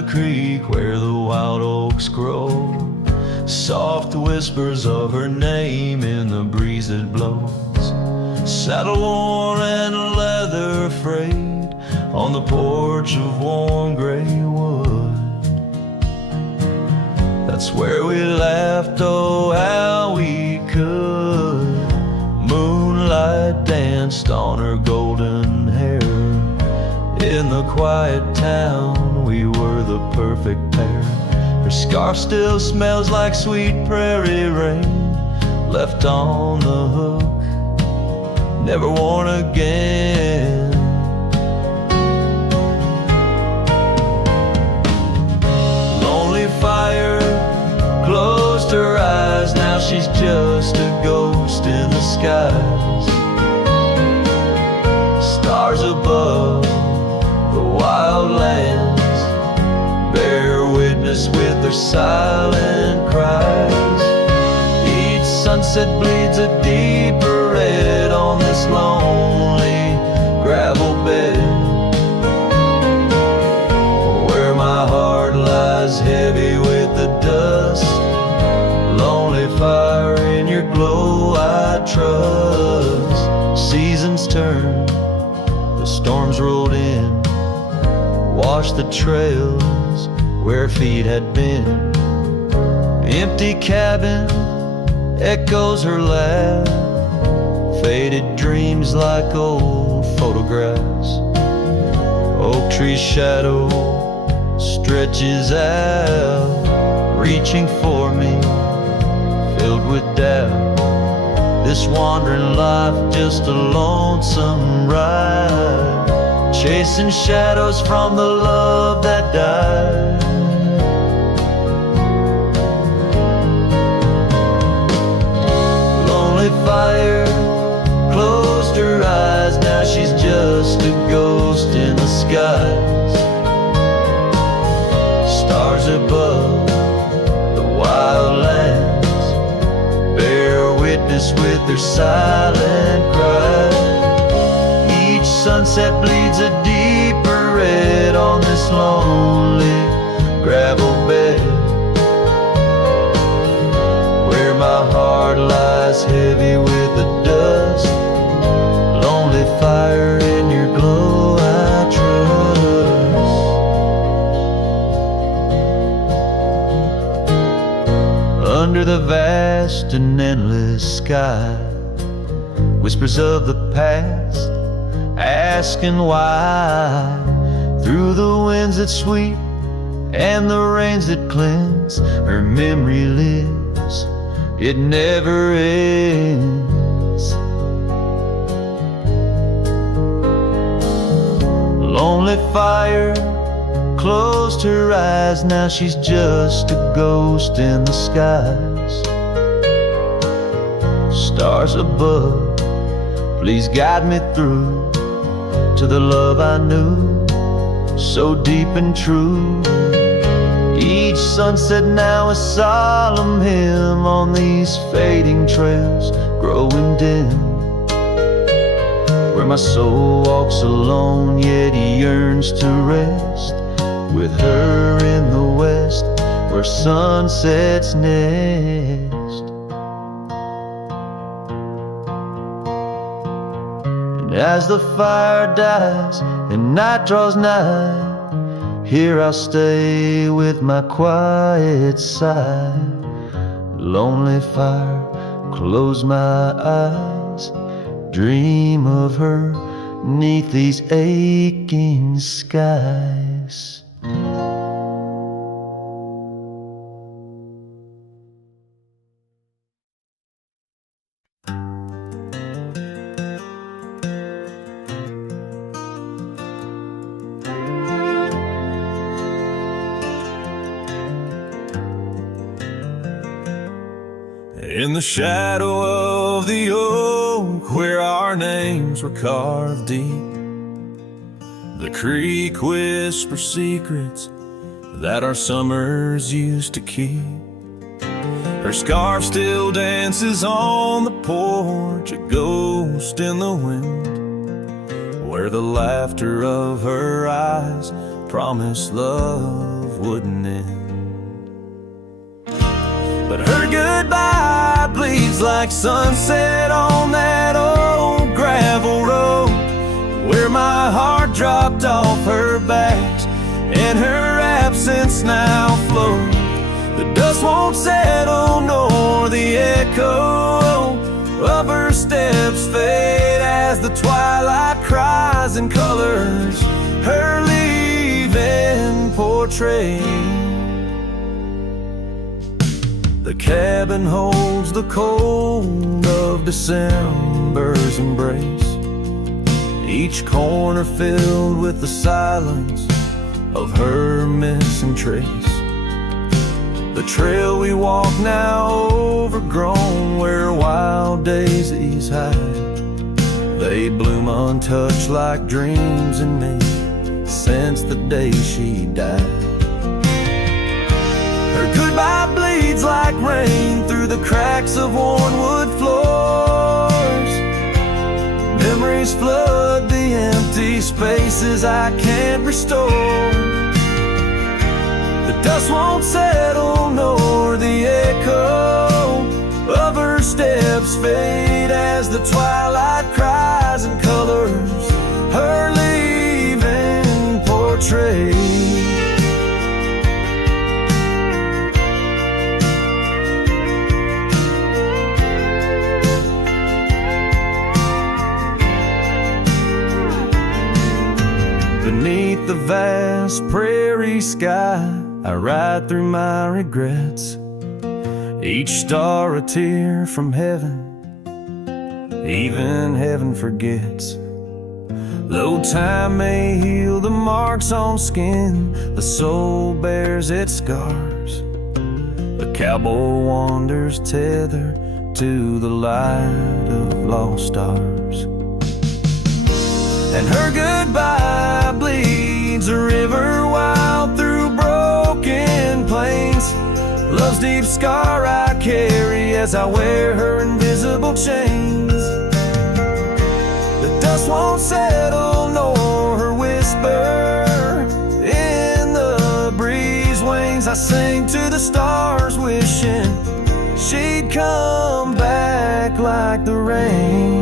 the creek where the wild oaks grow. Soft whispers of her name in the breeze that blows. Saddle worn and leather frayed on the porch of warm gray wood. That's where we laughed, oh how we could. Moonlight danced on her golden hair. In the quiet town we were the perfect pair. Her scarf still smells like sweet prairie rain, left on the hook, never worn again. Lonely fire closed her eyes, now she's just a ghost in the skies. Stars above the wild lands bear witness with their silent cries. Each sunset bleeds a deeper red on this lonely gravel bed, where my heart lies heavy with the dust. Lonely fire, in your glow I trust. Seasons turn, the storms rolled in, washed the trails where feet had been. Empty cabin echoes her laugh, faded dreams like old photographs. Oak tree shadow stretches out, reaching for me, filled with doubt. This wandering life just a lonesome ride, chasing shadows from the love that died. Lonely fire closed her eyes, now she's just a ghost in the skies. Stars above the wild lands bear witness with their silent cries. Each sunset bleeds a deeper red on this lonely gravel bed, where my heart lies heavy with the dust. Lonely fire, in your glow I trust. Under the vast and endless sky, whispers of the past asking why. Through the winds that sweep and the rains that cleanse, her memory lives, it never ends. Lonely fire closed her eyes, now she's just a ghost in the skies. Stars above, please guide me through to the love I knew, so deep and true. Each sunset now a solemn hymn on these fading trails growing dim, where my soul walks alone yet yearns to rest, with her in the west where sunsets nest. As the fire dies and night draws nigh, here I'll stay with my quiet sigh. Lonely fire, close my eyes, dream of her 'neath these aching skies. In the shadow of the oak where our names were carved deep, the creek whispers secrets that our summers used to keep. Her scarf still dances on the porch, a ghost in the wind, where the laughter of her eyes promised love wouldn't end. But her goodbye bleeds like sunset on that old gravel road, where my heart dropped off her back and her absence now flows. The dust won't settle nor the echo of her steps fade as the twilight cries and colors her leaving portrait. The cabin holds the cold of December's embrace, each corner filled with the silence of her missing trace. The trail we walk now overgrown, where wild daisies hide. They bloom untouched like dreams in me since the day she died. Her goodbye bleeds like rain through the cracks of worn wood floors. Memories flood the empty spaces I can't restore. The dust won't settle nor the echo of her steps fade as the twilight cries and colors her leaving portrait. Beneath the vast prairie sky, I ride through my regrets, each star a tear from heaven, even heaven forgets. Though time may heal the marks on skin, the soul bears its scars. The cowboy wanders tethered to the light of lost stars. And her goodbye bleeds a river wild through broken plains, love's deep scar I carry as I wear her invisible chains. The dust won't settle nor her whisper in the breeze wings. I sing to the stars wishing she'd come back like the rain.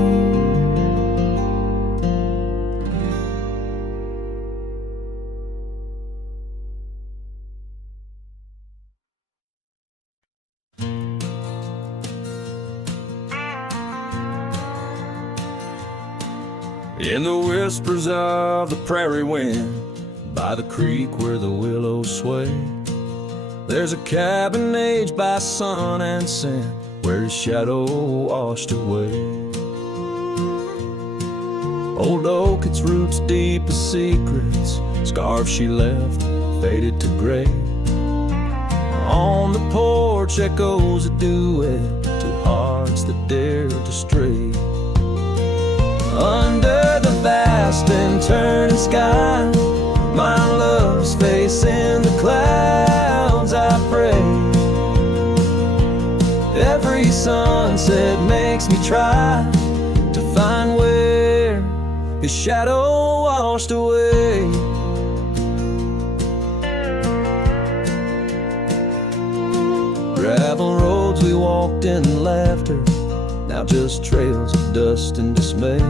In the whispers of the prairie wind, by the creek where the willows sway, there's a cabin aged by sun and sand, where his shadow washed away. Old oak, its roots deep as secrets, scarf she left faded to gray. On the porch echoes a duet to hearts that dared to stray. Under the vast and turning sky, my love's face in the clouds I pray. Every sunset makes me try to find where his shadow washed away. Gravel roads we walked in laughter, now just trails of dust and dismay.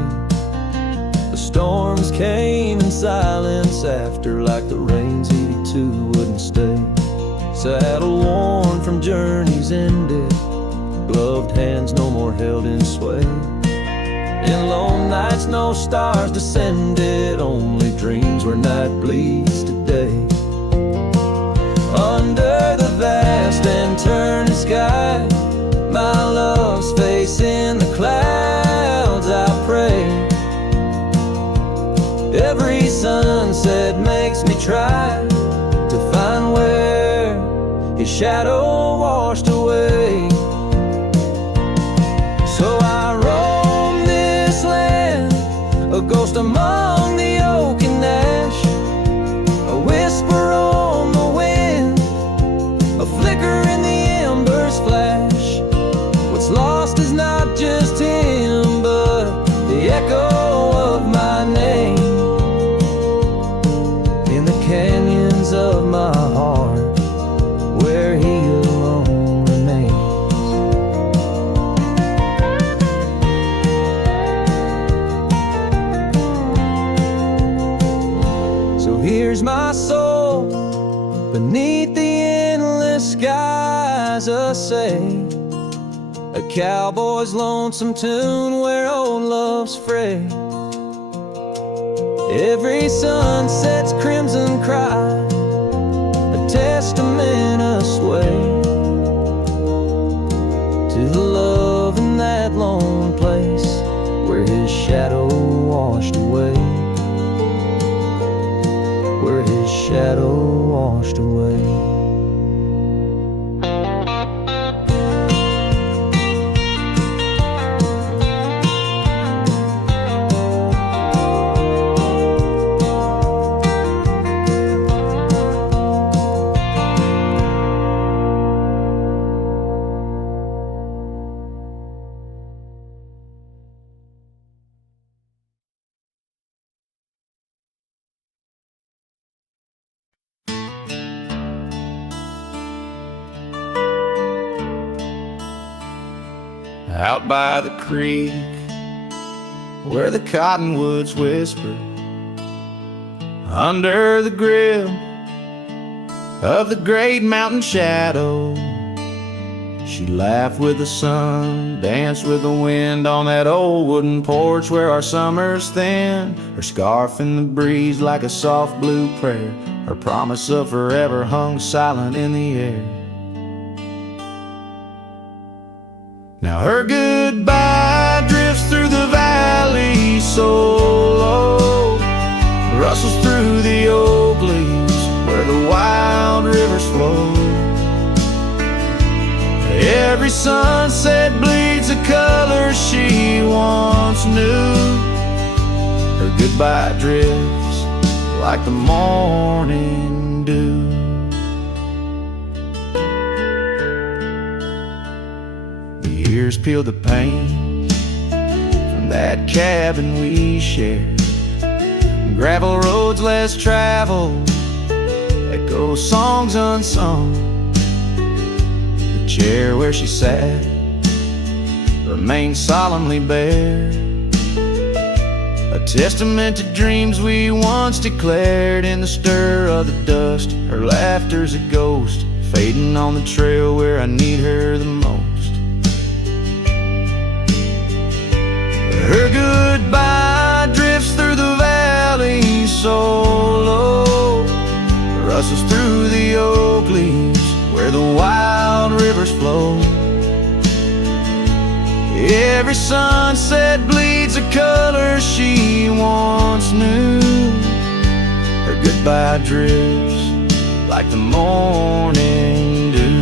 The storms came in silence after, like the rains he too wouldn't stay. Saddle worn from journeys ended, gloved hands no more held in sway. In lone nights no stars descended, only dreams where night bleeds today. Under the vast and turning sky, my love's face in the clouds I pray. Every sunset makes me try to find where his shadow washed away. So I roam this land, a ghost among the oak and ash, a whisper on the wind, a flicker in the embers flash. What's lost is not just him, but the echo of my name in the canyons of my heart. to say, a cowboy's lonesome tune where old love's fray. Every sunset's crimson cry, a testament of sway to the love in that lone place where his shadow washed away, where his shadow washed away. Out by the creek, where the cottonwoods whisper, under the grip of the great mountain shadow, she laughed with the sun, danced with the wind on that old wooden porch where our summers thin. Her scarf in the breeze like a soft blue prayer, her promise of forever hung silent in the air. Now her goodbye drifts through the valley so low, rustles through the oak leaves where the wild rivers flow. Every sunset bleeds a color she once knew. Her goodbye drifts like the morning dew. Years peel the paint from that cabin we shared. Gravel roads less traveled, echo songs unsung. The chair where she sat remains solemnly bare, a testament to dreams we once declared. In the stir of the dust, her laughter's a ghost, fading on the trail where I need her the most. Her goodbye drifts through the valley so low, rustles through the oak leaves where the wild rivers flow. Every sunset bleeds a color she once knew. Her goodbye drifts like the morning dew.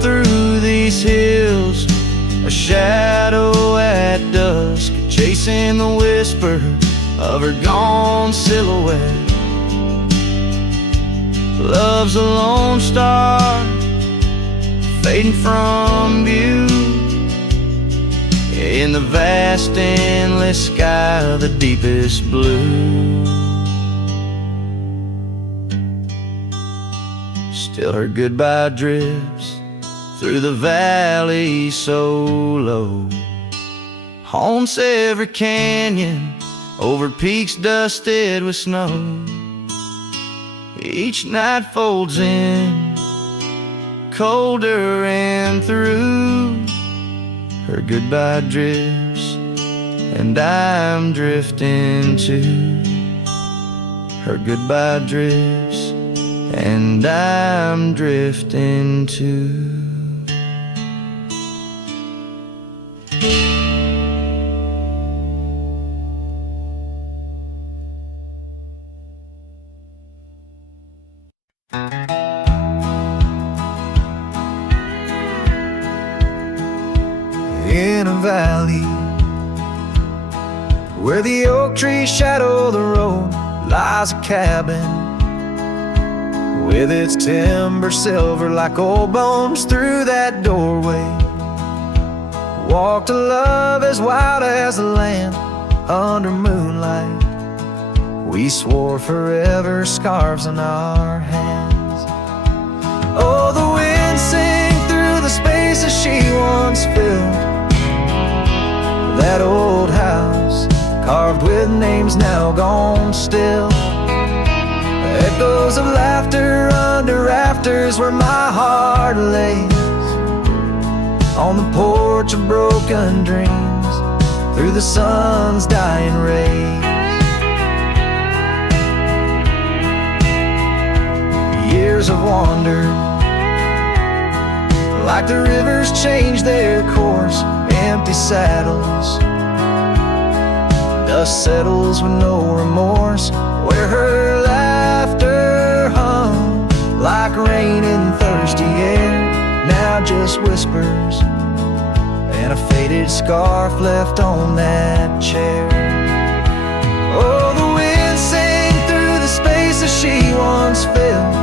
Through these hills, a shadow at dusk, chasing the whisper of her gone silhouette. Love's a lone star, fading from view, in the vast endless sky of the deepest blue. Still her goodbye drifts through the valley so low, haunts every canyon, over peaks dusted with snow. Each night folds in, colder and through. Her goodbye drifts, and I'm drifting too. Her goodbye drifts, and I'm drifting too. In a valley where the oak trees shadow the road, lies a cabin with its timber silver like old bones. Through that doorway walked a love as wild as the land. Under moonlight we swore forever, scarves in our hands. Oh, the wind laughter's where my heart lays, on the porch of broken dreams, through the sun's dying rays. Years have wandered, like the rivers change their course, empty saddles. Dust settles with no remorse, where her laughter hung like rain in thirsty air, now just whispers and a faded scarf left on that chair. Oh, the wind sang through the spaces she once filled,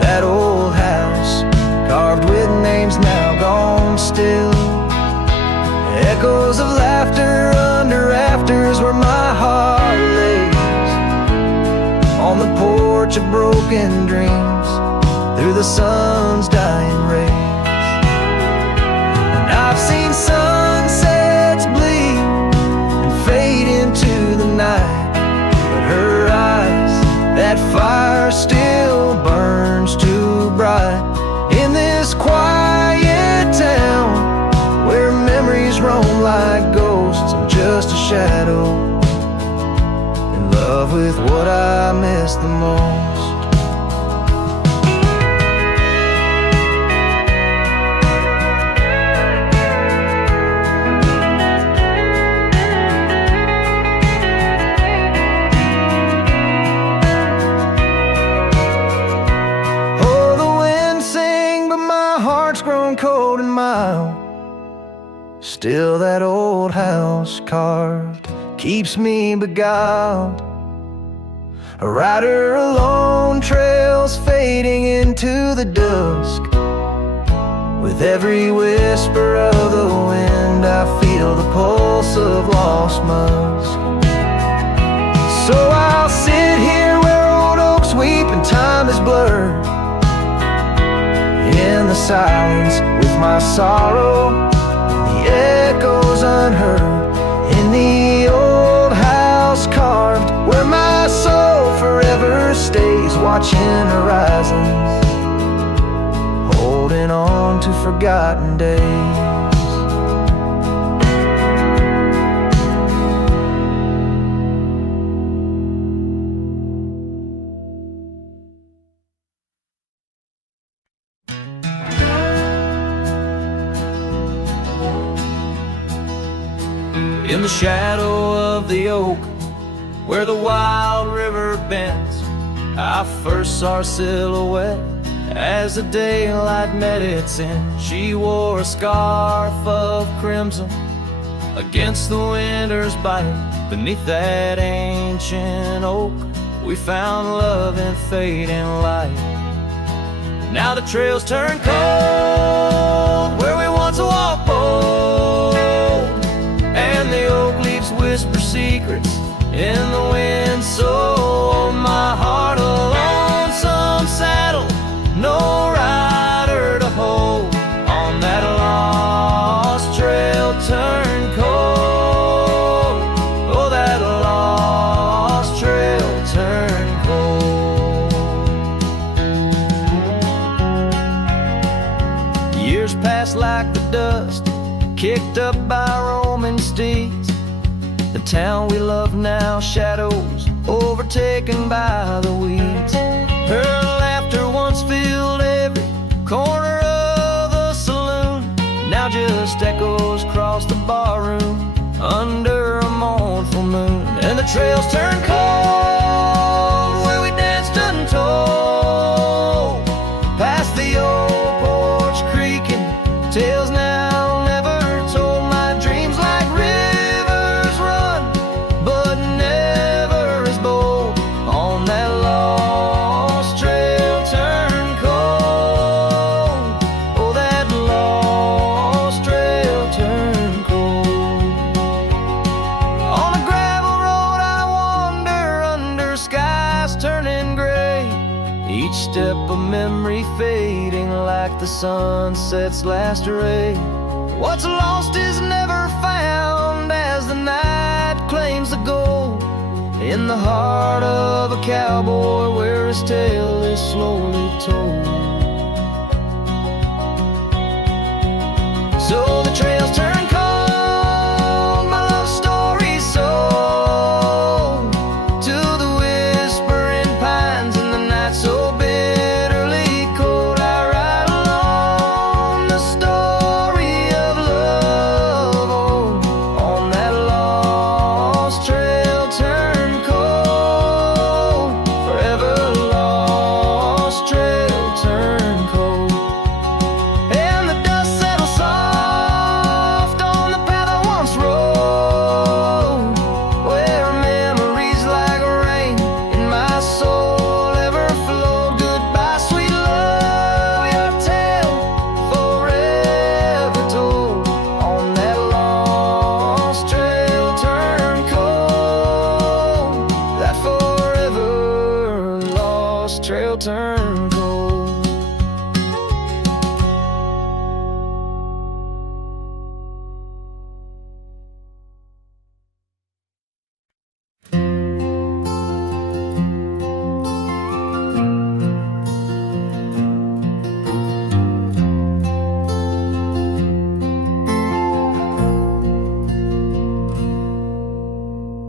that old house carved with names now gone still. Echoes of laughter under rafters where my heart lays, on the porch of broken dreams, through the sun's dying rays. And I've seen sunsets bleed and fade into the night, but her eyes, that fire still burns too bright. In this quiet town where memories roam like ghosts, I'm just a shadow, in love with what I miss the most. Oh, the wind sing, but my heart's grown cold and mild. Still that old house carved keeps me beguiled. A rider alone, trails fading into the dusk. With every whisper of the wind, I feel the pulse of lost musk. So I'll sit here where old oaks weep and time is blurred, in the silence with my sorrow, echoes unheard, in the old house carved where my soul forever stays, watching horizons, holding on to forgotten days. In the shadow of the oak, where the wild river bends, I first saw her silhouette as the daylight met its end. She wore a scarf of crimson against the winter's bite. Beneath that ancient oak, we found love in fading light. Now the trails turn cold where we once walked bold, and the oak leaves whisper secrets in the wind. So my heart, a lonesome saddle, no rider to hold, on that lost trail turn cold. Oh, that lost trail turn cold. Years pass like the dust kicked up by roaming steeds. The town we love now, shadows overtaken by the weeds. Her laughter once filled every corner of the saloon, now just echoes across the barroom under a mournful moon. And the trails turn cold where we danced untold, past the old porch creaking, tales now never told. My dreams like rivers run, but never as bold, on that lost trail turn cold. Oh, that lost trail turn cold. On a gravel road I wander under skies turning gray, each step a memory fading like the sunset's last ray. What's lost is never found as the night claims the goal, in the heart of a cowboy where his tale is slowly told. So the trails turn cold, my love story's sold to the whispering pines and the night so bitterly cold. I ride along the story of love, oh, on that lost trail turn cold, forever lost trail turn cold. And the dust settles soft on the path I once rode, where memories like rain in my soul ever flowed. Goodbye, sweet love, your tale forever told, on that lost trail turn cold, that forever lost trail turn cold.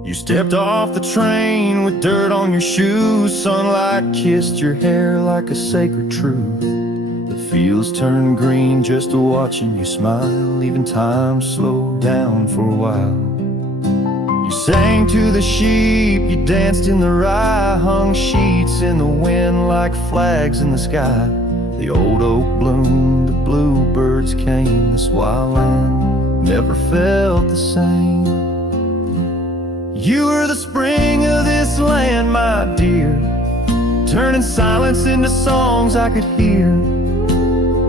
You stepped off the train with dirt on your shoes. Sunlight kissed your hair like a sacred truth. The fields turned green just watching you smile. Even time slowed down for a while. You sang to the sheep, you danced in the rye, hung sheets in the wind like flags in the sky. The old oak bloomed, the bluebirds came. This wild land never felt the same. You were the spring of this land, my dear, turning silence into songs I could hear.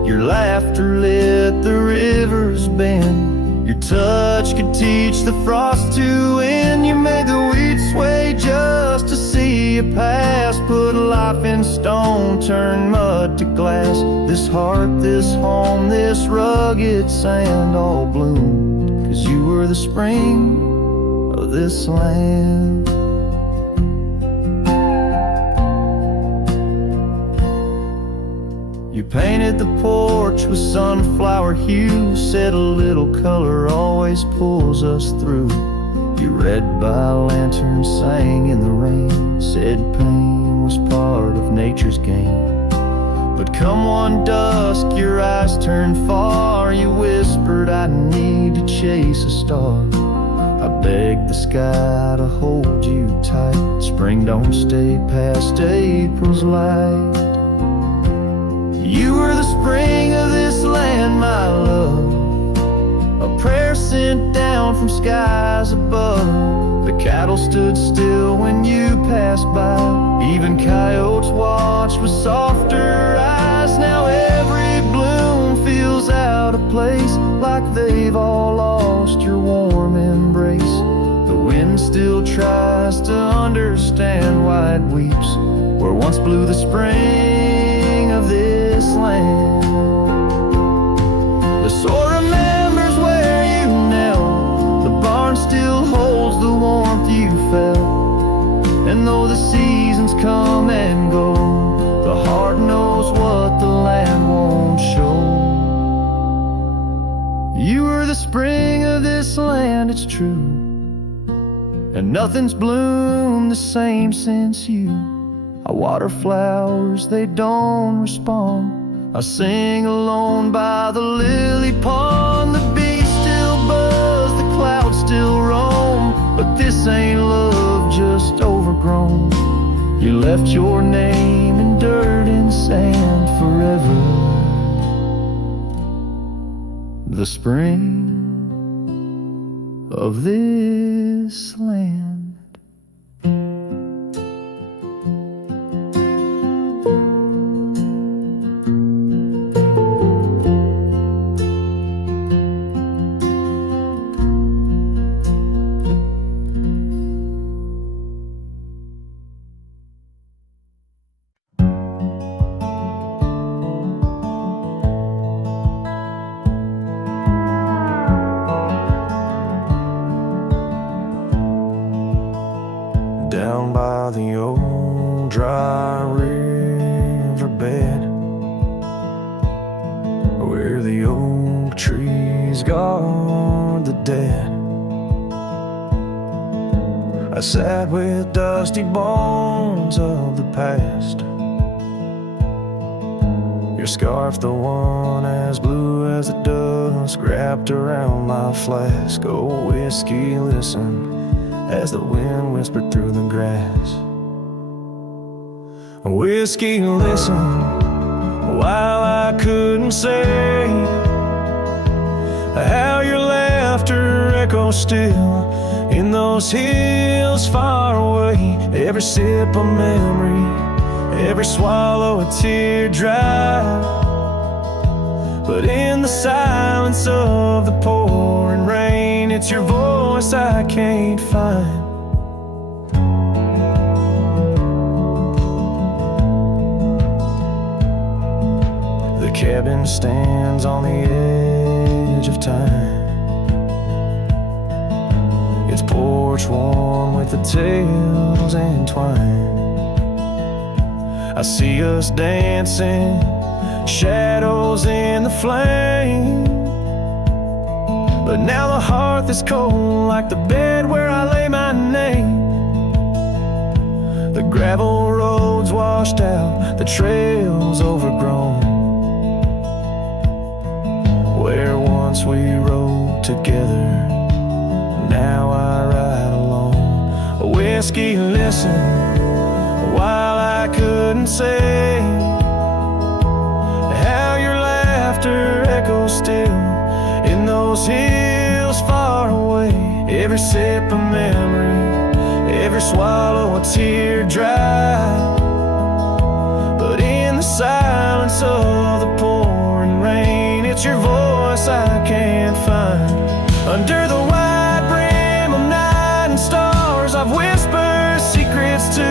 Your laughter lit the river's bend. Your touch could teach the frost to end. You made the wheat sway just to see you pass. Put life in stone, turn mud to glass. This heart, this home, this rugged sand all bloomed 'cause you were the spring of this land. You painted the porch with sunflower hues, said a little color always pulls us through. You read by lanterns, sang in the rain, said pain was part of nature's game. But come one dusk, your eyes turned far. You whispered, I need to chase a star. I begged the sky to hold you tight. Spring don't stay past April's light. You were the spring of this land, my love, a prayer sent down from skies above. The cattle stood still when you passed by. Even coyotes watched with softer eyes. Now every bloom feels out of place, like they've all lost your warm embrace. The wind still tries to understand why it weeps where once blew the spring of this land. The soil remembers where you knelt. The barn still holds the warmth you felt. And though the seasons come and go, the heart knows what the land won't show. You were the spring of this land, it's true, and nothing's bloomed the same since you. I water flowers, they don't respond. I sing alone by the lily pond. The bees still buzz, the clouds still roam, but this ain't love just overgrown. You left your name in dirt and sand forever. The spring of this land. where the oak trees guard the dead. I sat with dusty bones of the past. Your scarf, the one as blue as the dusk, wrapped around my flask. Oh, whiskey, listen as the wind whispered through the grass. Whiskey, listen while I couldn't say how your laughter echoes still in those hills far away. Every sip a memory, every swallow a teardrop. But in the silence of the pouring rain, it's your voice I can't find. The cabin stands on the edge of time, its porch warm with the tales entwined. I see us dancing, shadows in the flame. But now the hearth is cold like the bed where I lay my name. The gravel roads washed out, the trails overgrown, where once we rode together, now I ride alone. Whiskey, listen while I couldn't say how your laughter echoes still in those hills far away. Every sip a memory, every swallow a teardrop. But in the silence of the pouring rain, it's your voice I can't find. Under the wide brim of night and stars, I've whispered secrets to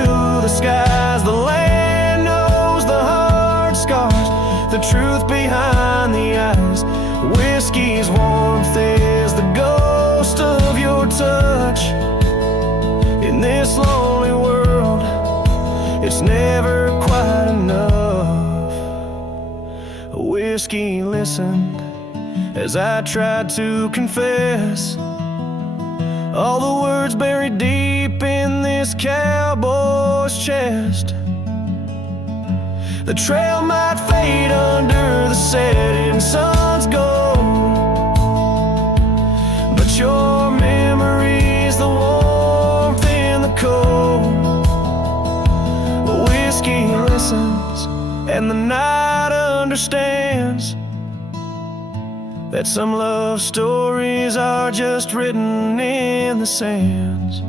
the skies. The land knows the hard scars, the truth behind the eyes. Whiskey's warmth is the ghost of your touch. In this lonely world, it's never quite enough. Whiskey listened as I tried to confess all the words buried deep in this cowboy's chest. The trail might fade under the setting sun's gold, but your memory's the warmth in the cold. Whiskey listens and the night understands that some love stories are just written in the sands.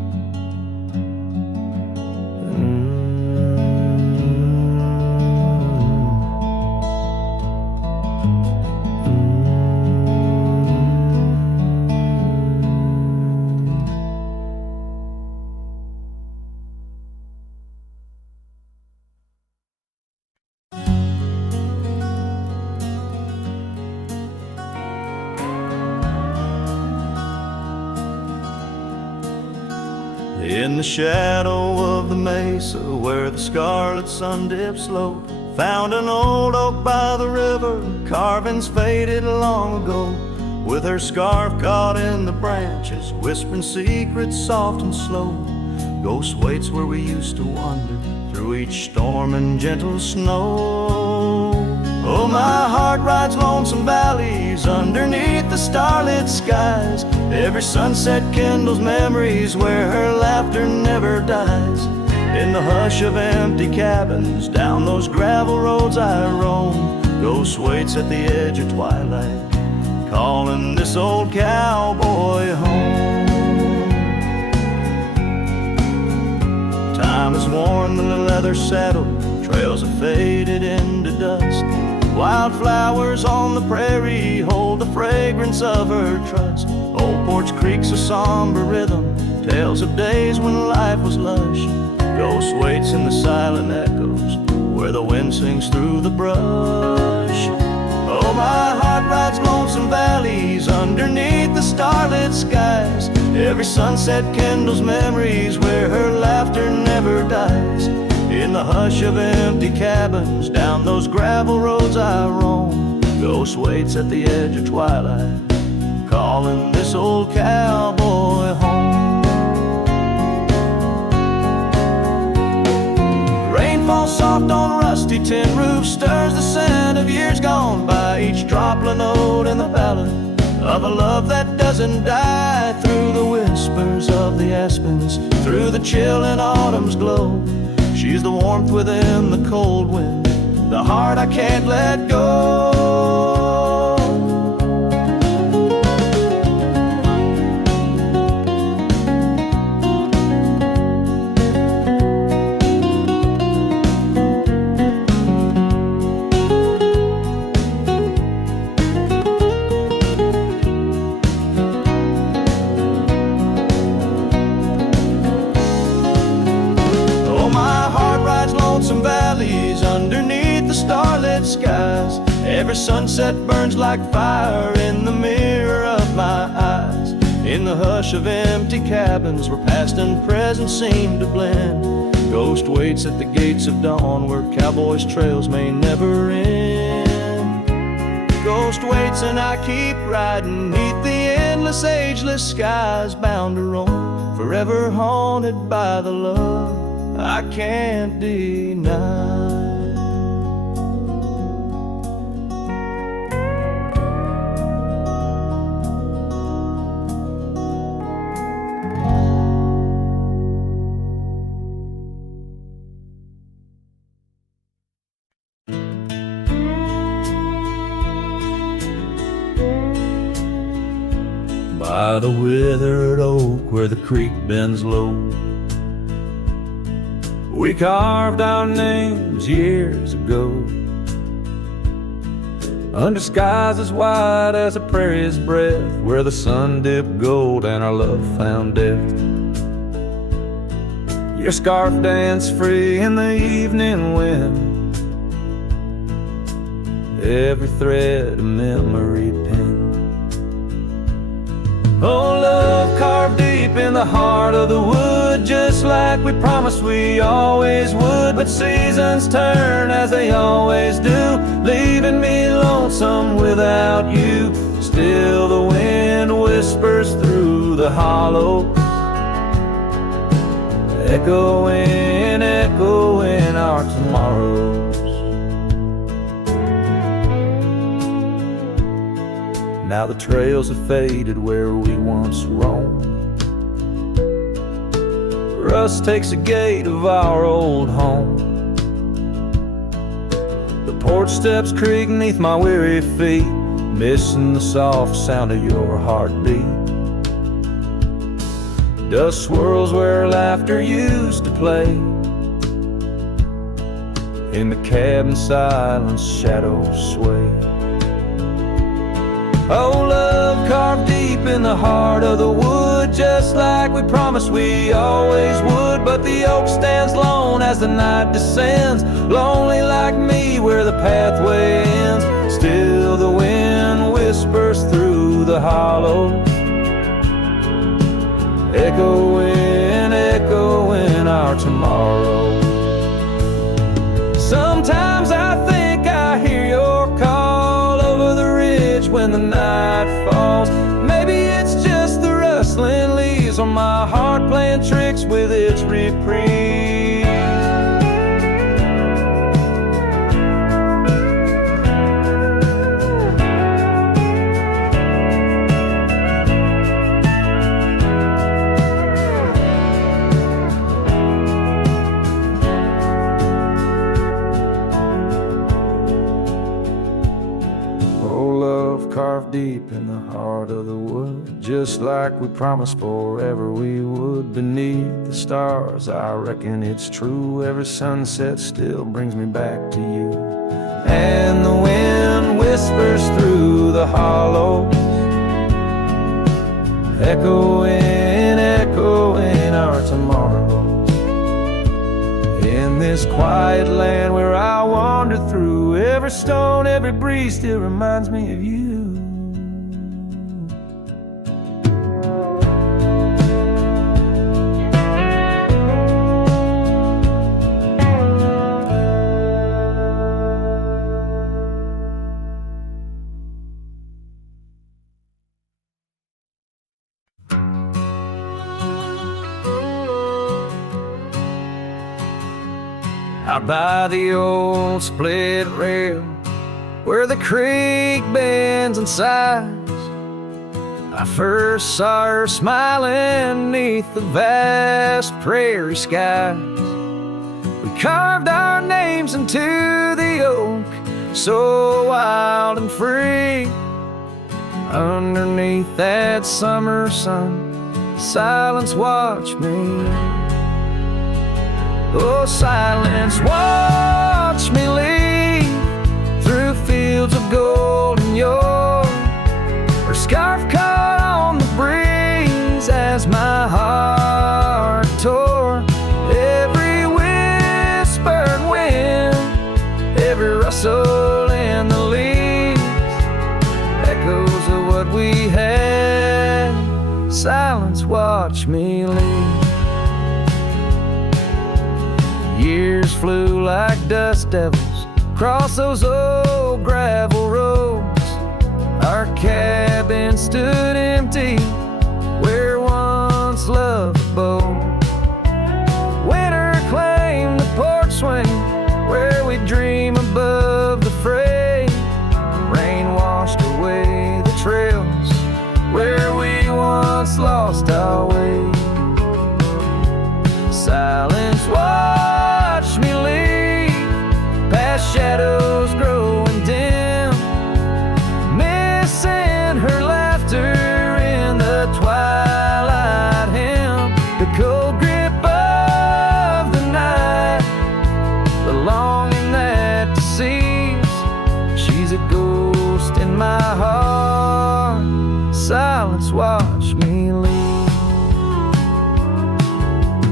In the shadow of the mesa where the scarlet sun dips low, found an old oak by the river, carvings faded long ago. With her scarf caught in the branches, whispering secrets soft and slow. Ghost waits where we used to wander through each storm and gentle snow. Oh, my heart rides lonesome valleys underneath the starlit skies. Every sunset kindles memories where her laughter never dies. In the hush of empty cabins, down those gravel roads I roam. Ghost waits at the edge of twilight, calling this old cowboy home. Time has worn the leather saddle, trails have faded into dust. Wildflowers on the prairie hold the fragrance of her trust. Old Porch Creek's a somber rhythm, tales of days when life was lush. Ghost waits in the silent echoes where the wind sings through the brush. Oh, my heart rides lonesome valleys underneath the starlit skies. Every sunset kindles memories where her laughter never dies. In the hush of empty cabins, down those gravel roads I roam. Ghost ghost waits at the edge of twilight, calling this old cowboy home. Rain falls soft on rusty tin roofs, stirs the scent of years gone by, each dropled note in the ballad of a love that doesn't die. Through the whispers of the aspens, through the chill in autumn's glow, she's the warmth within the cold wind, the heart I can't let go. Lonesome valleys underneath the starlit skies, every sunset burns like fire in the mirror of my eyes. In the hush of empty cabins where past and present seem to blend, ghost waits at the gates of dawn where cowboys' trails may never end. Ghost waits and I keep riding neath the endless ageless skies, bound to roam, forever haunted by the love I can't deny. By the withered oak where the creek bends low, we carved our names years ago, under skies as wide as a prairie's breath, where the sun dipped gold and our love found depth. Your scarf danced free in the evening wind, every thread a memory pinned. Oh, love carved deep in the heart of the wood, just like we promised we always would. But seasons turn as they always do, leaving me lonesome without you. Still the wind whispers through the hollow, echoing, echoing our tomorrows. Now the trails have faded where we once roamed, rust takes the gate of our old home. The porch steps creak beneath my weary feet, missing the soft sound of your heartbeat. Dust swirls where laughter used to play, in the cabin silence shadows sway. Oh, love carved deep in the heart of the wood, just like we promised we always would. But the oak stands lone as the night descends, lonely like me where the pathway ends. Still the wind whispers through the hollow, echoing, echoing our tomorrow. Sometimes I think I hear your call over the ridge when the night falls. Maybe it's just the rustling leaves on my heart playing tricks with its reprieve. Carved deep in the heart of the wood, just like we promised forever we would. Beneath the stars, I reckon it's true, every sunset still brings me back to you. And the wind whispers through the hollow, echoing, echoing our tomorrows. In this quiet land where I wander through, every stone, every breeze still reminds me of you. out by the old split rail, where the creek bends and sighs. I first saw her smiling neath the vast prairie skies. We carved our names into the oak, so wild and free. Underneath that summer sun, silence watched me. Oh, silence watched me leave through fields of gold and yore. Her scarf caught on the breeze as my heart tore. Every whispered wind, every rustle in the leaves, echoes of what we had. Silence watched me leave. Years flew like dust devils across those old gravel roads. Our cabin stood empty where once loved abode. Winter claimed the porch swing where we dream above the fray. Rain washed away the trails where we once lost our way. Silence watched me leave past shadows growing dim, missing her laughter in the twilight hymn. The cold grip of the night, the longing that deceives. She's a ghost in my heart. Silence watched me leave.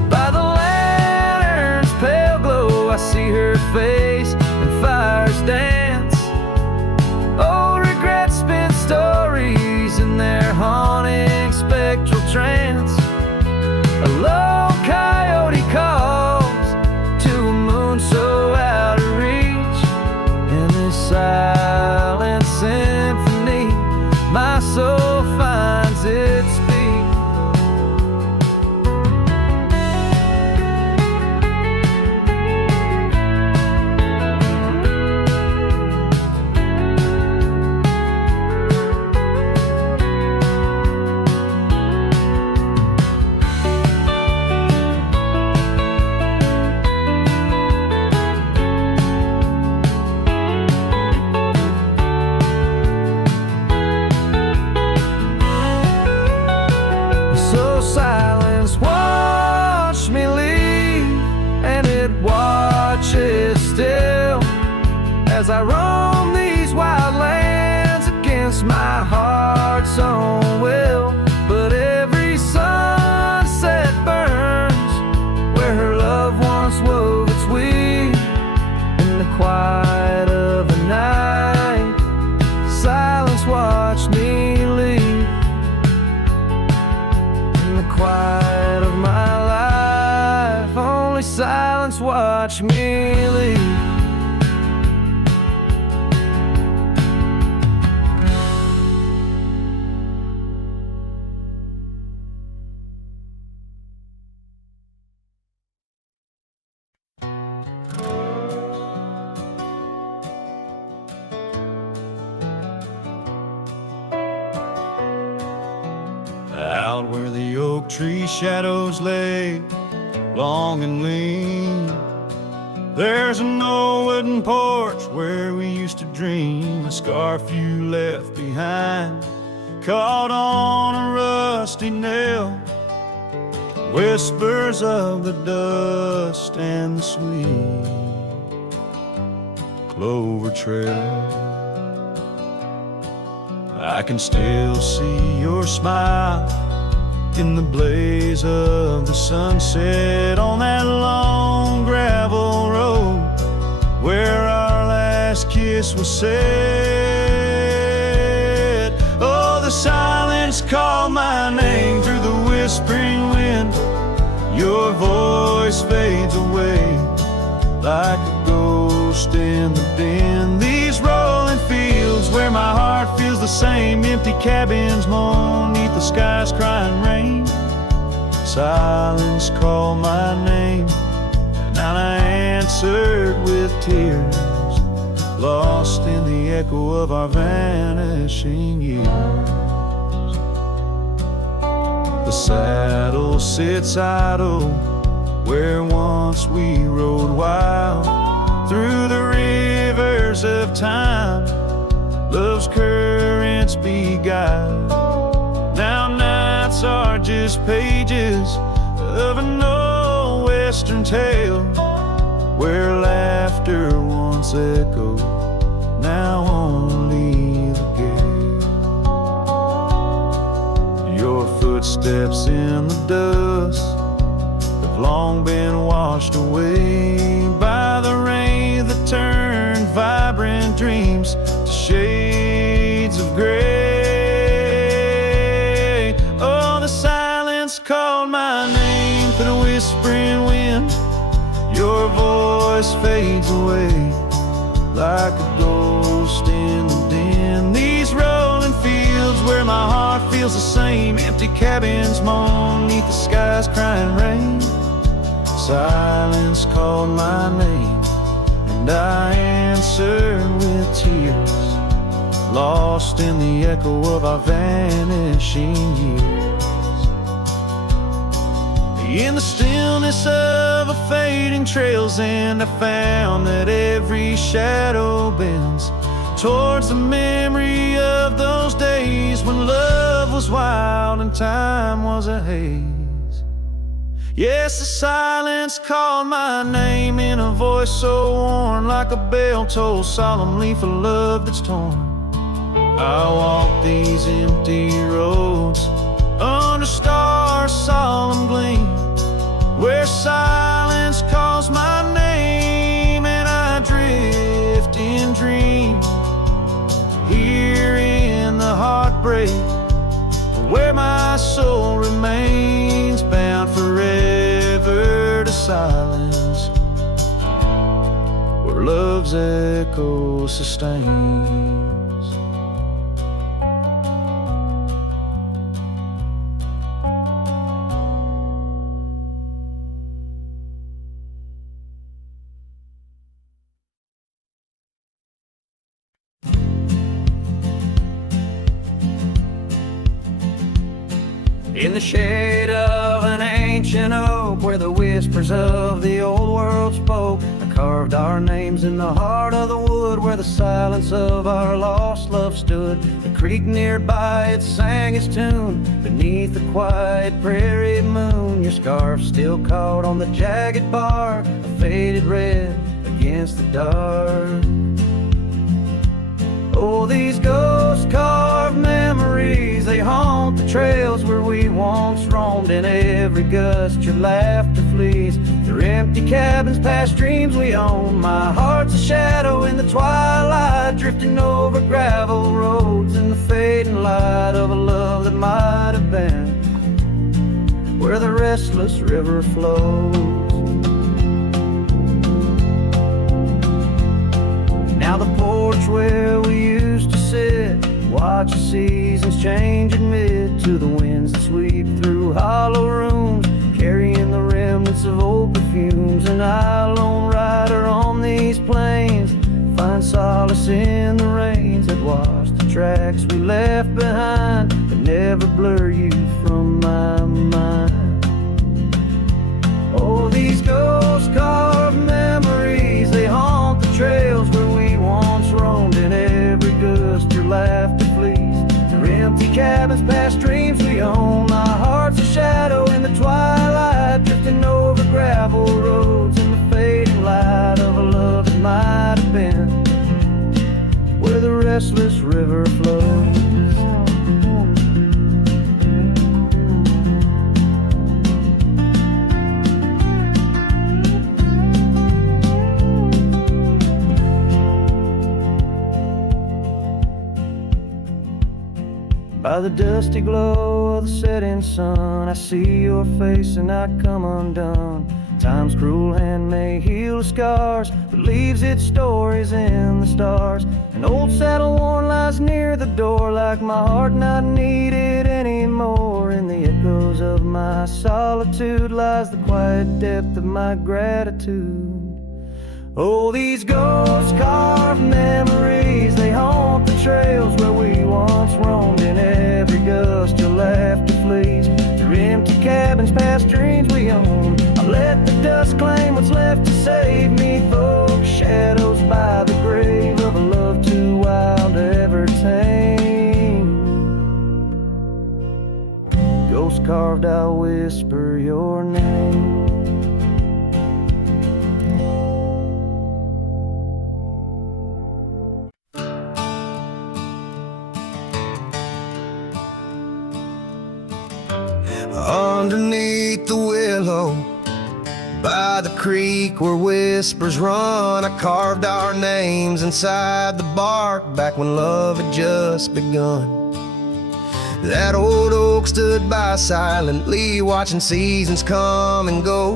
By the lantern's pale glow, I see her face and fires dance. Old regrets spin stories in their haunting spectral trance. A lone coyote calls to a moon so out of reach. In this silent symphony, my soul finds its speech. So silence watched me leave, and it watches still as I roam these wild lands against my heart's own will. But every sunset burns where her love once wove its weave. In the quiet of the night, silence watched me leave. In the quiet of my life, only silence watched me leave. Out where the oak tree shadows lay, long and lean, there's an old wooden porch where we used to dream. A scarf you left behind, caught on a rusty nail, whispers of the dust and the sweet clover trail. I can still see your smile in the blaze of the sunset on that long gravel road where our last kiss was said. Oh, the silence called my name through the whispering wind. Your voice fades away like a ghost in the bend. These rolling fields where my heart feels the same, empty cabins moan neath the sky's crying rain. Silence called my name, and now I answered with tears, lost in the echo of our vanishing years. The saddle sits idle where once we rode wild, through the rivers of time, love's currents beguiled. Now nights are just pages of an old western tale, where laughter once echoed, now only the gale. Your footsteps in the dust have long been washed away by the rain that turned vibrant dreams to shades of gray. Oh, the silence called my name through the whispering wind. Your voice fades away like a ghost in the din. These rolling fields where my heart feels the same, empty cabins moan neath the sky's crying rain. Silence called my name, and I answered with tears, lost in the echo of our vanishing years. In the stillness of a fading trail's end, I found that every shadow bends towards the memory of those days when love was wild and time was a haze. Yes, the silence called my name in a voice so worn, like a bell toll solemnly for love that's torn. I walk these empty roads under stars' solemn gleam, where silence calls my name and I drift in dream. Here in the heartbreak, where my soul remains bound forever to silence, where love's echo sustains. In the shade of an ancient oak, where the whispers of the old world spoke, I carved our names in the heart of the wood, where the silence of our lost love stood. The creek nearby, it sang its tune beneath the quiet prairie moon. Your scarf still caught on the jagged bark, a faded red against the dark. Oh, these ghost-carved memories, they haunt the trails where we once roamed. In every gust your laughter flees through empty cabins past dreams we own. My heart's a shadow in the twilight, drifting over gravel roads in the fading light of a love that might have been where the restless river flows. Now the porch where we used to sit, watch the seasons change, admit to the winds that sweep through hollow rooms, carrying the remnants of old perfumes. And I, lone rider on these plains, find solace in the rains that wash the tracks we left behind, but never blur you from my mind. Oh, these ghost-carved memories, they haunt the trails where we once roamed. In every gust your laughter flees through empty cabins past dreams we own. My heart's a shadow in the twilight, drifting over gravel roads in the fading light of a love that might have been where the restless river flows. By the dusty glow of the setting sun, I see your face and I come undone. Time's cruel hand may heal the scars, but leaves its stories in the stars. An old saddle worn lies near the door, like my heart not needed anymore. In the echoes of my solitude lies the quiet depth of my gratitude. Oh, these ghost carved memories, they haunt the trails where we once roamed. In every gust you'll have to flees through empty cabins past dreams we own. I let the dust claim what's left to save me, folks. Shadows by the grave of a love too wild to ever tame. Ghost carved, I'll whisper your name. Underneath the willow, by the creek where whispers run, I carved our names inside the bark back when love had just begun. That old oak stood by silently, watching seasons come and go,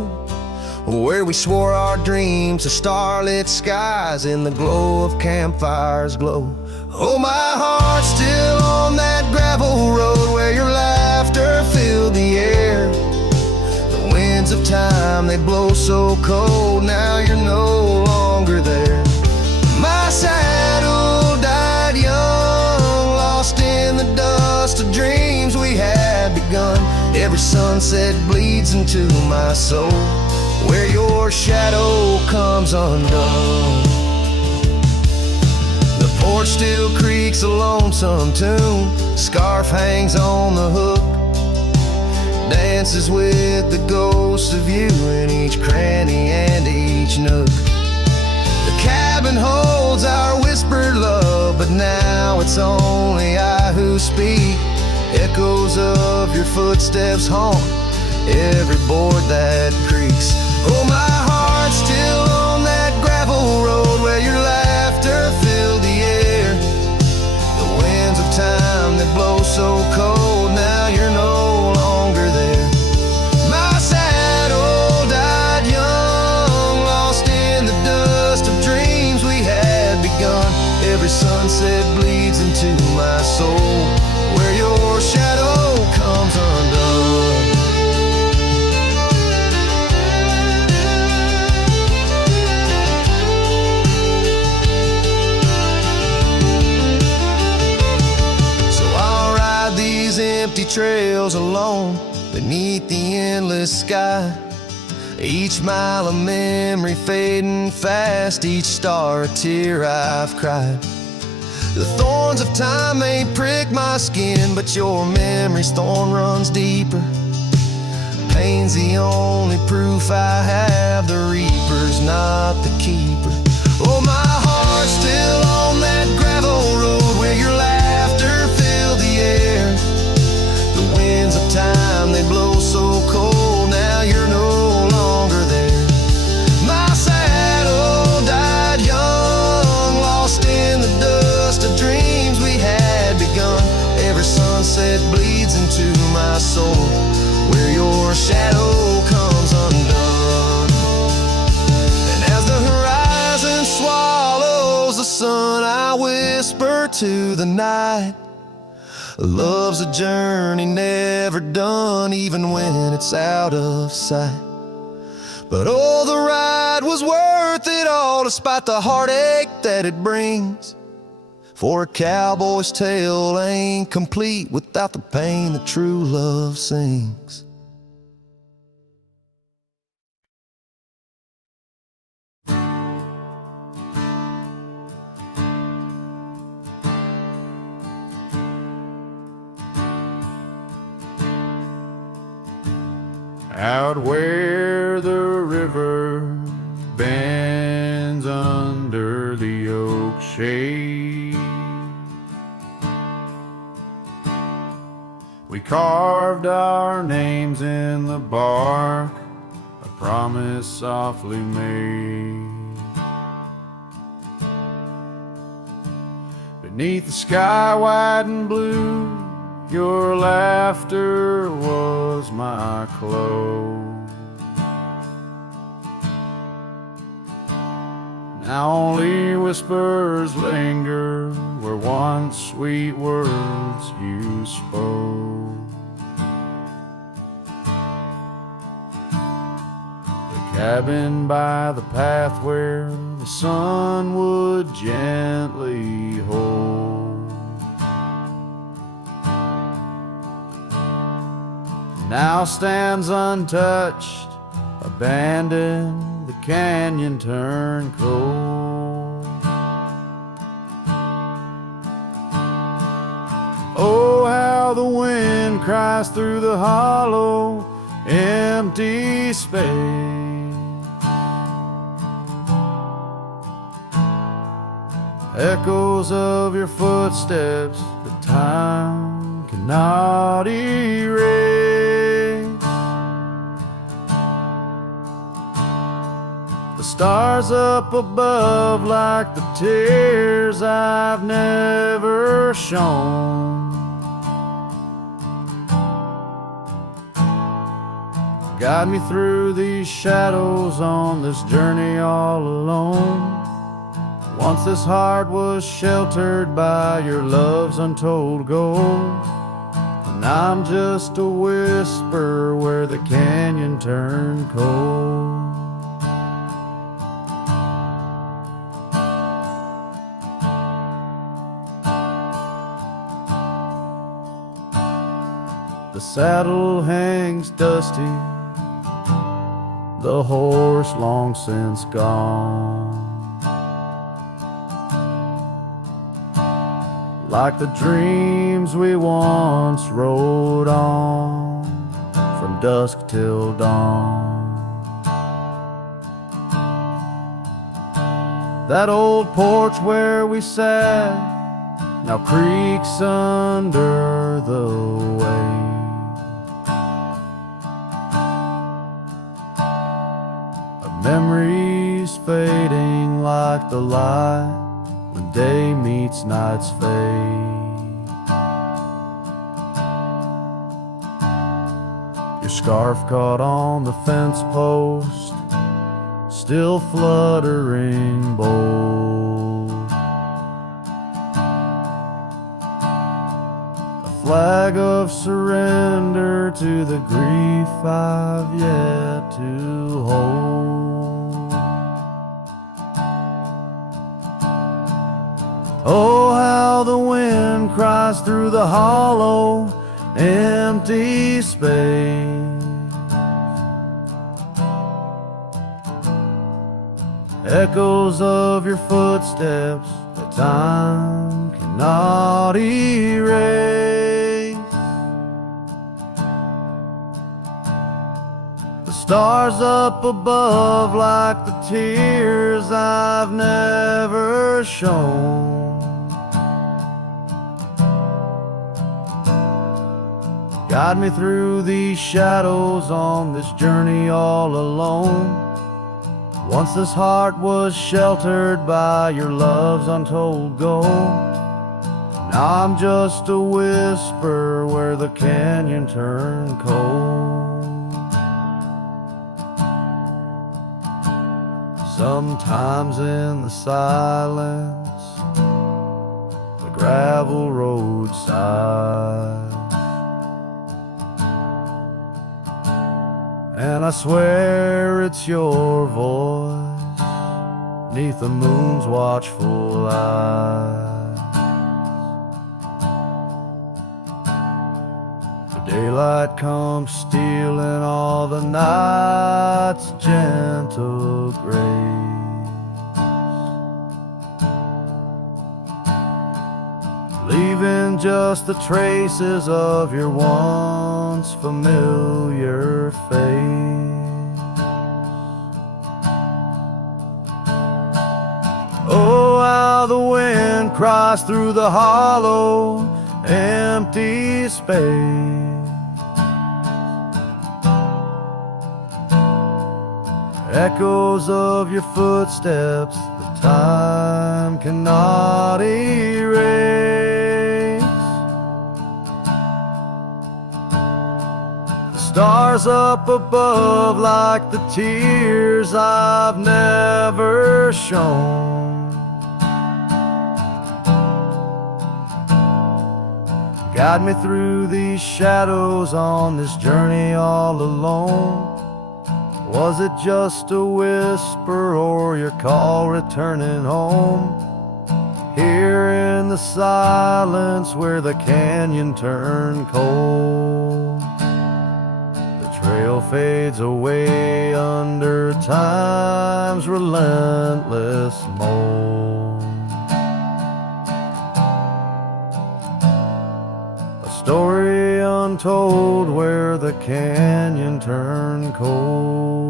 where we swore our dreams to starlit skies in the glow of campfires glow. Oh, my heart's still on that gravel road where your laughter filled the air. The winds of time, they blow so cold, now you're no longer there. My saddle died young, lost in the dust of dreams we had begun. Every sunset bleeds into my soul, where your shadow comes undone. The porch still creaks a lonesome tune, scarf hangs on the hook, dances with the ghost of you in each cranny and each nook. The cabin holds our whispered love, but now it's only I who speak. Echoes of your footsteps haunt every board that creaks. Oh, my heart's still on that gravel road where your laughter filled the air. The winds of time that blow so cold, now you're no longer there. My saddle died young, lost in the dust of dreams we had begun. Every sunset bleeds into my soul, where your shadow comes undone. Empty trails alone beneath the endless sky, each mile a memory fading fast, each star a tear I've cried. The thorns of time may prick my skin, but your memory's thorn runs deeper. Pain's the only proof I have, the reaper's not the keeper. Oh, my heart's still on that gravel road where your laughter filled the air. The winds of time, they blow so cold, now you're no longer there. My saddle died young, lost in the dust of dreams we had begun. Every sunset bleeds into my soul, where your shadow comes undone. And as the horizon swallows the sun, I whisper to the night, love's a journey never done, even when it's out of sight. But oh, the ride was worth it all, despite the heartache that it brings. For a cowboy's tale ain't complete without the pain that true love sings. Out where the river bends under the oak shade, we carved our names in the bark, a promise softly made. Beneath the sky white and blue, your laughter was my clothes. Now only whispers linger where once sweet words you spoke. The cabin by the path where the sun would gently hold. Now stands untouched, abandoned, the canyon turned cold. Oh, how the wind cries through the hollow, empty space. Echoes of your footsteps that time cannot erase. The stars up above like the tears I've never shown. Guide me through these shadows on this journey all alone. Once this heart was sheltered by your love's untold gold, and I'm just a whisper where the canyon turned cold. The saddle hangs dusty, the horse long since gone. Like the dreams we once rode on from dusk till dawn. That old porch where we sat now creaks under the weight of memories fading like the light when day meets night's fade. Your scarf caught on the fence post, still fluttering bold. A flag of surrender to the grief I've yet to hold. Oh, how the wind cries through the hollow, empty space. Echoes of your footsteps that time cannot erase. The stars up above like the tears I've never shown. Guide me through these shadows on this journey all alone. Once this heart was sheltered by your love's untold gold. Now I'm just a whisper where the canyon turned cold. Sometimes in the silence, the gravel roadside, and I swear it's your voice 'neath the moon's watchful eyes. The daylight comes stealing all the night's gentle grace, leaving just the traces of your once familiar face. Oh, how the wind cries through the hollow, empty space. Echoes of your footsteps that time cannot erase. The stars up above like the tears I've never shown. Guide me through these shadows on this journey all alone. Was it just a whisper or your call returning home? Here in the silence where the canyon turned cold, the trail fades away under time's relentless mold. A story untold where the canyon turned cold.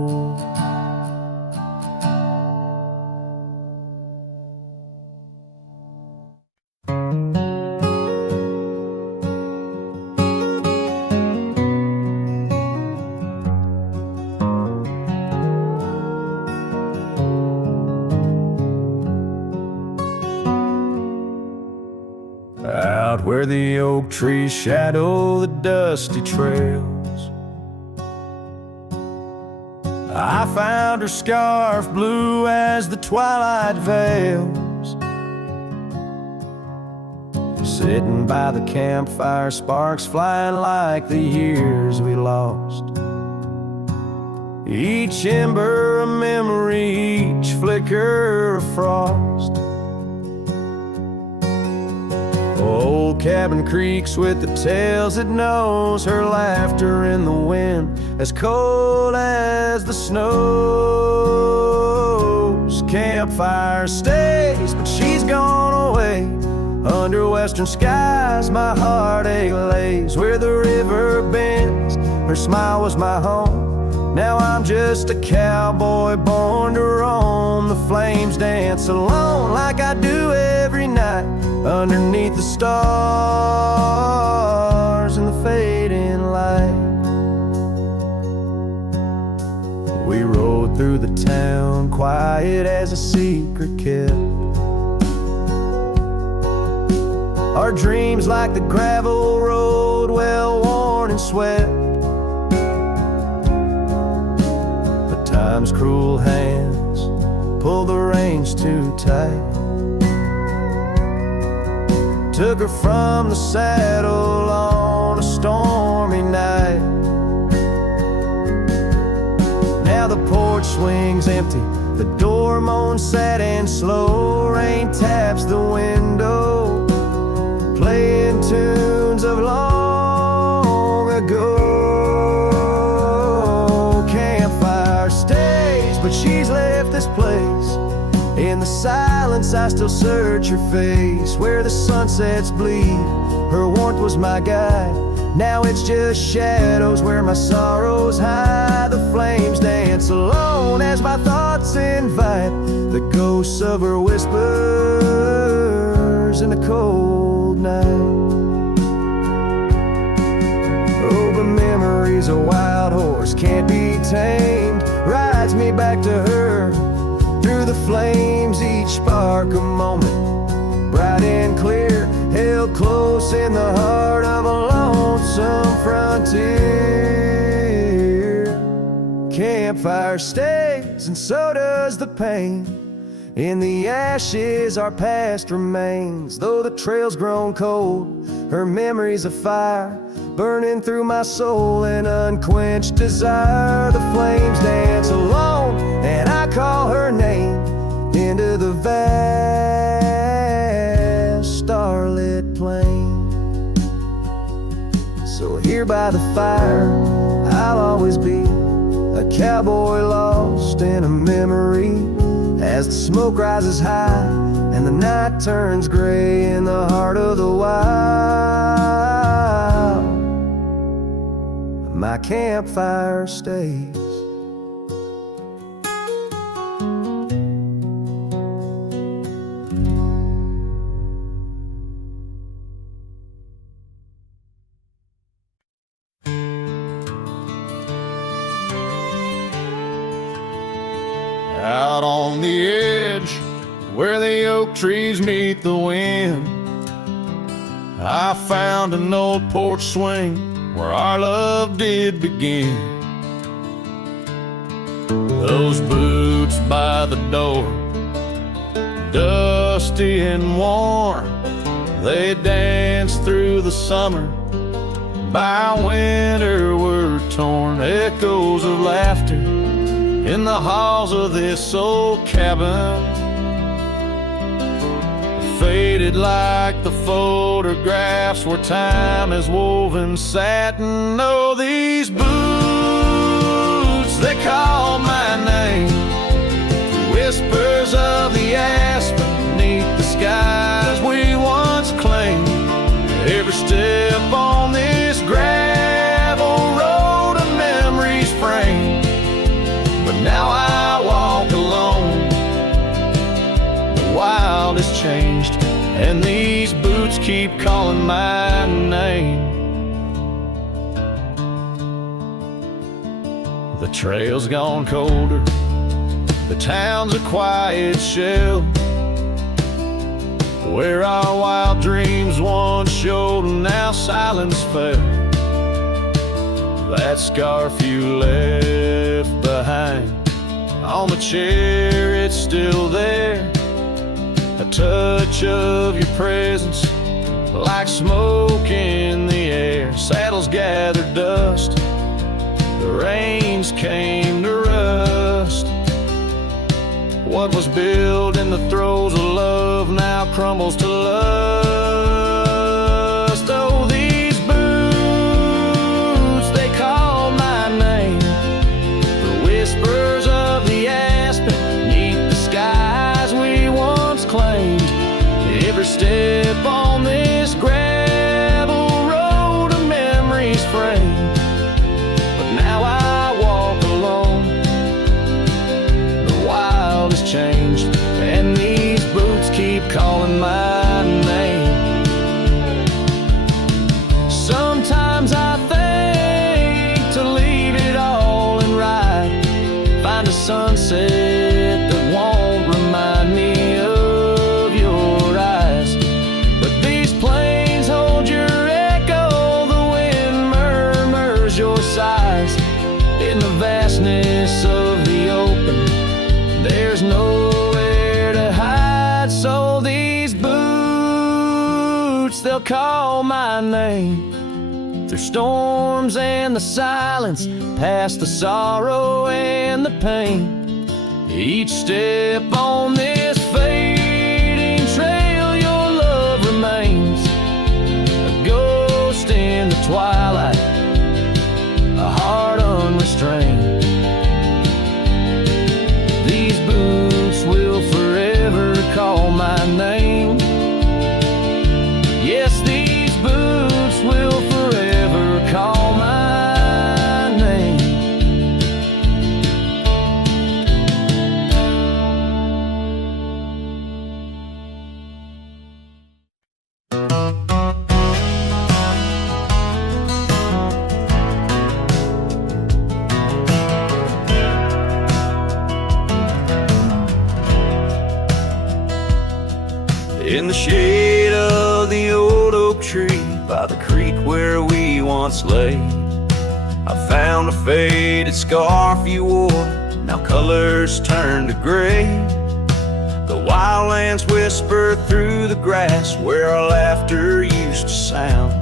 Out where the oak trees shadow the dusty trails, I found her scarf blue as the twilight veils. Sitting by the campfire, sparks flying like the years we lost. Each ember a memory, each flicker a frost. Old cabin creaks with the tales it knows, her laughter in the wind as cold as the snows. Campfire stays, but she's gone away. Under western skies my heartache lays. Where the river bends, her smile was my home. Now I'm just a cowboy born to roam. The flames dance alone like I do every night, underneath the stars and the fading light. We rode through the town, quiet as a secret kept. Our dreams like the gravel road, well worn and swept. But time's cruel hands pulled the reins too tight. Took her from the saddle on a stormy night. Now the porch swings empty, the door moans sad and slow. Rain taps the window, playing tunes of long ago. Campfire stays, but she's left this place. In the silence I still search her face. Where the sunsets bleed, her warmth was my guide. Now it's just shadows where my sorrows hide. The flames dance alone as my thoughts invite the ghosts of her whispers in the cold night. Oh, but memory's a wild horse, can't be tamed. Rides me back to her through the flames, each spark a moment, bright and clear, held close in the heart of a lonesome frontier. Campfire stays, and so does the pain. In the ashes our past remains. Though the trail's grown cold, her memory's a fire, burning through my soul in unquenched desire. The flames dance alone, and I call her name into the vast starlit plain. So here by the fire I'll always be a cowboy lost in a memory. As the smoke rises high and the night turns gray in the heart of the wild, my campfire stays. Out on the edge where the oak trees meet the wind, I found an old porch swing where our love did begin. Those boots by the door, dusty and worn, they danced through the summer, by winter were torn. Echoes of laughter in the halls of this old cabin, faded like the photographs where time has woven satin. Oh, these boots, they call my name, whispers of the aspen beneath the skies we once claimed. Every step on this gravel road a memory's framed, but now I walk alone. The wild has changed, and these boots keep calling my name. The trail's gone colder, the town's a quiet shell, where our wild dreams once showed and now silence fell. That scarf you left behind on the chair, it's still there. A touch of your presence like smoke in the air. Saddles gathered dust, the reins came to rust. What was built in the throes of love now crumbles to lust. Oh, these boots, they call my name, the whispers of the aspen beneath the skies we once claimed. Every step on this gravel road a memory's framed, but now I walk alone. The wild has changed, and these boots keep calling my name. Sometimes I think to leave it all and ride, find a sunset that won't remind me of your eyes. But these plains hold your echo, the wind murmurs your sighs. In the vastness of the open, there's nowhere to hide. So these boots, they'll call my name, through storms and the silence, past the sorrow and the pain. Each step on this fading trail, your love remains, a ghost in the twilight, a heart unrestrained. These boots will forever call my name. Yes, these boots will forever call my name. In the shade of the old oak tree by the creek where we once lay, I found a faded scarf you wore, now colors turned to gray. The wildlands whisper through the grass where our laughter used to sound.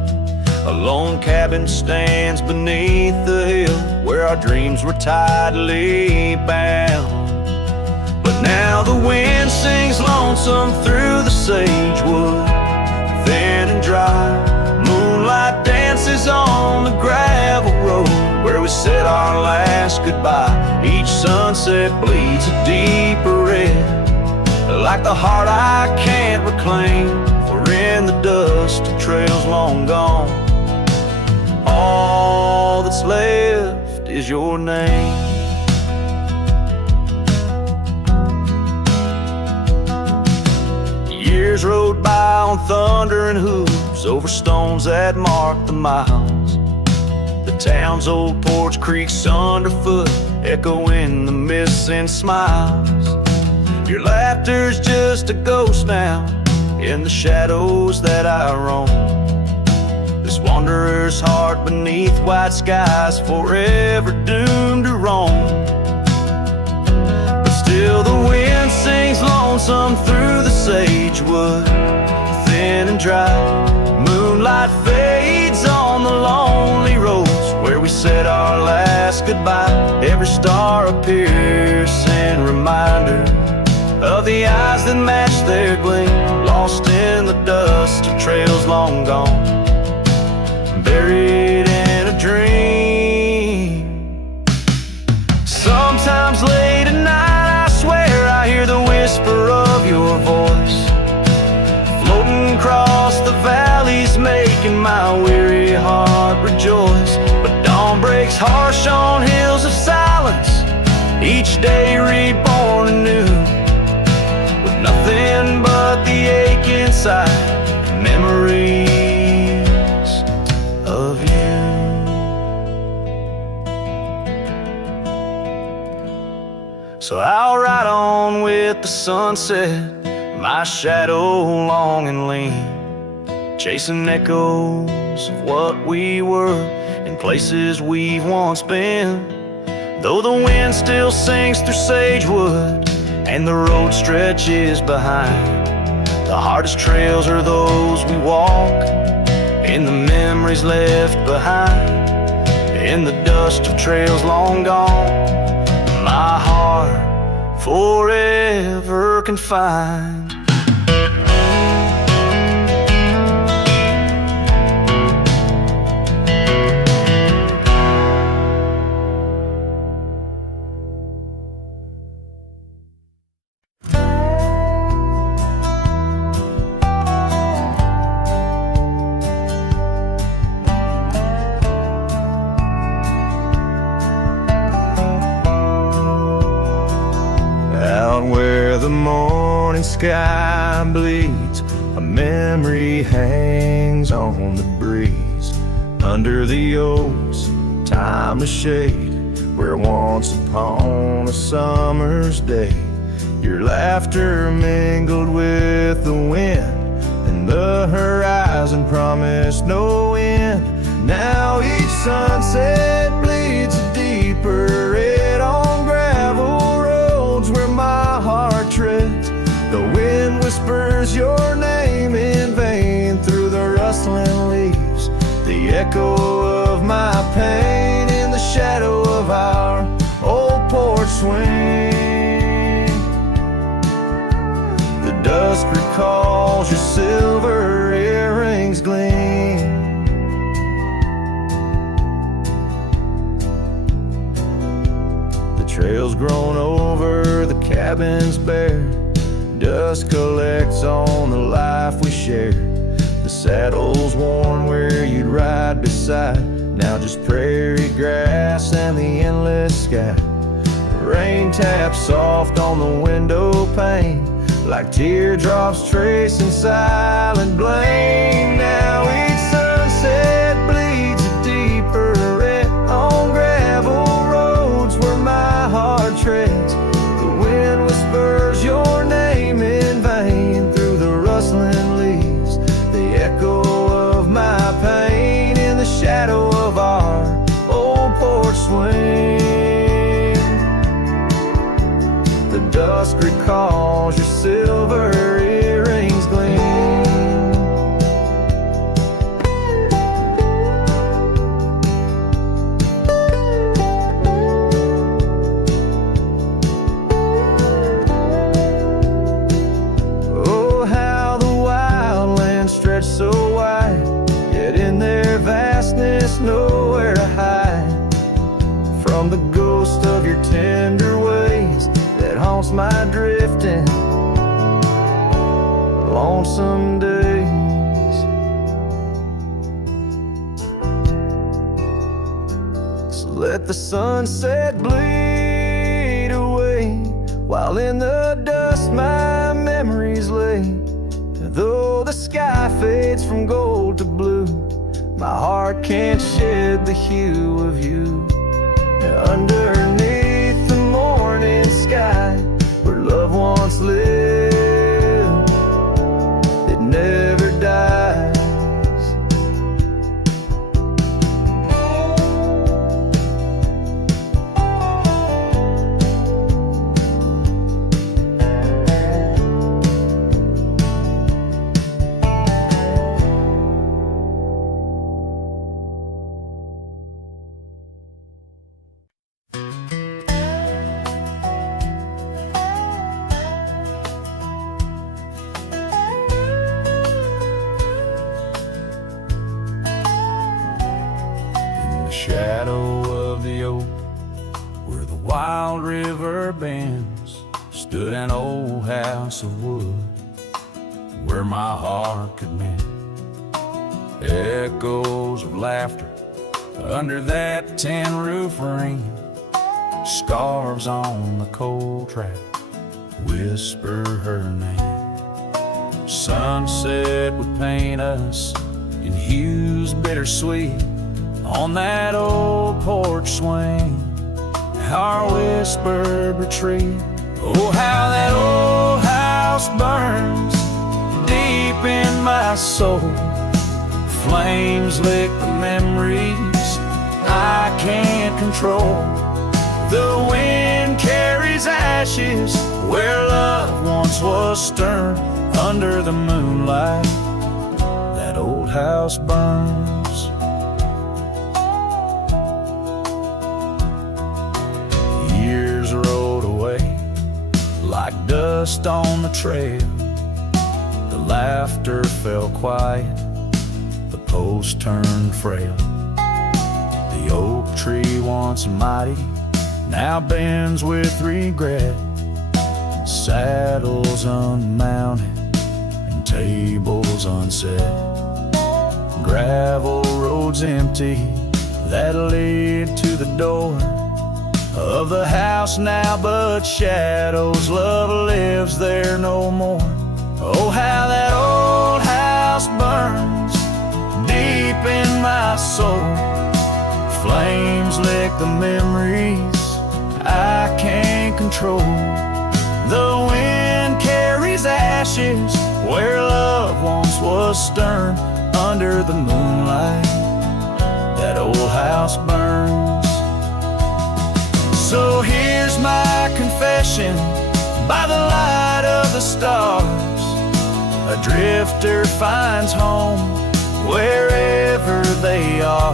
A lone cabin stands beneath the hill where our dreams were tightly bound. But now the wind sings lonesome through the sagewood, thin and dry. Moonlight dances on the gravel road where we said our last goodbye. Each sunset bleeds a deeper red, like the heart I can't reclaim. For in the dust of trails long gone, all that's left is your name. Years rode by on thundering hooves over stones that marked the miles. The town's old porch creaks underfoot, echoing the missing smiles. Your laughter's just a ghost now in the shadows that I roam. This wanderer's heart beneath white skies, forever doomed to roam. But still the wind sings lonesome through the sagewood, thin and dry. Moonlight fades on the lonely roads where we said our last goodbye. Every star appears reminder of the eyes that match their gleam, lost in the dust of trails long gone, buried in a dream. Sometimes late at night I swear I hear the whisper of your voice, floating across the valleys, making my weary heart rejoice. But dawn breaks harsh on hills of silence, each day reborn anew, with nothing but the ache inside, memories of you. So I'll ride on with the sunset, my shadow long and lean, chasing echoes of what we were in places we've once been. Though the wind still sings through sagewood and the road stretches behind, the hardest trails are those we walk in the memories left behind, in the dust of trails long gone, my heart forever confined. Where the morning sky bleeds, a memory hangs on the breeze. Under the oaks, timeless shade, where once upon a summer's day, your laughter mingled with the wind, and the horizon promised no end. Now each sunset bleeds a deeper red on gravel roads where my heart treads. The wind whispers your name in vain through the rustling leaves, the echo of my pain in the shadow of our old porch swing. The dusk recalls your silver earrings gleam. The trail's grown over, the cabin's bare, dust collects on the life we share. The saddle's worn where you'd ride beside, now just prairie grass and the endless sky. Rain taps soft on the window pane, like teardrops tracing silent blame. Now each sunset bleeds a deeper red on gravel roads where my heart treads. The wind whispers your name in vain through the rustling leaves, the echo of my pain in the shadow of our old porch swing. The dusk recalls your silver earrings gleam. Oh, how the wildlands stretch so wide, yet in their vastness nowhere to hide from the ghost of your tender ways that haunts my drifting lonesome days. So let the sunset bleed away, while in the dust my memories lay. Though the sky fades from gold to blue, my heart can't shed the hue of you. Underneath the morning sky, where love once lived, it never dies. shadow of the oak, where the wild river bends, stood an old house of wood, where my heart could mend. Echoes of laughter under that tin roof ring, scarves on the cold track whisper her name. Sunset would paint us in hues bittersweet on that old porch swing, our whispered retreat. Oh, how that old house burns deep in my soul. Flames lick the memories I can't control. The wind carries ashes where love once was stern. Under the moonlight, that old house burns. Years rolled away like dust on the trail. The laughter fell quiet, the post turned frail. The oak tree once mighty now bends with regret. Saddles unmounted and tables unset. Gravel roads empty that lead to the door of the house now, but shadows love lives there no more. Oh, how that old house burns deep in my soul. Flames lick the memories I can't control. The wind carries ashes where love once was stern. Under the moonlight, that old house burns. So here's my confession by the light of the stars. A drifter finds home wherever they are,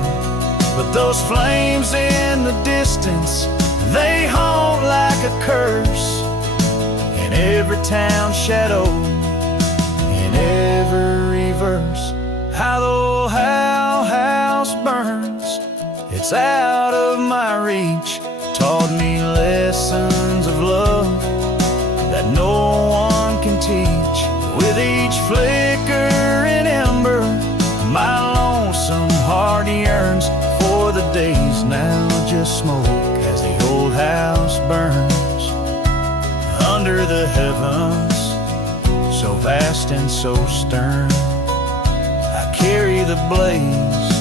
but those flames in the distance, they haunt like a curse. In every town shadow, in every verse, how the old house burns. It's out of my reach, taught me lessons of love that no one can teach. With each flicker and ember, my lonesome heart yearns for the days now just smoke as the old house burns. Under the heavens, so vast and so stern, I carry the blaze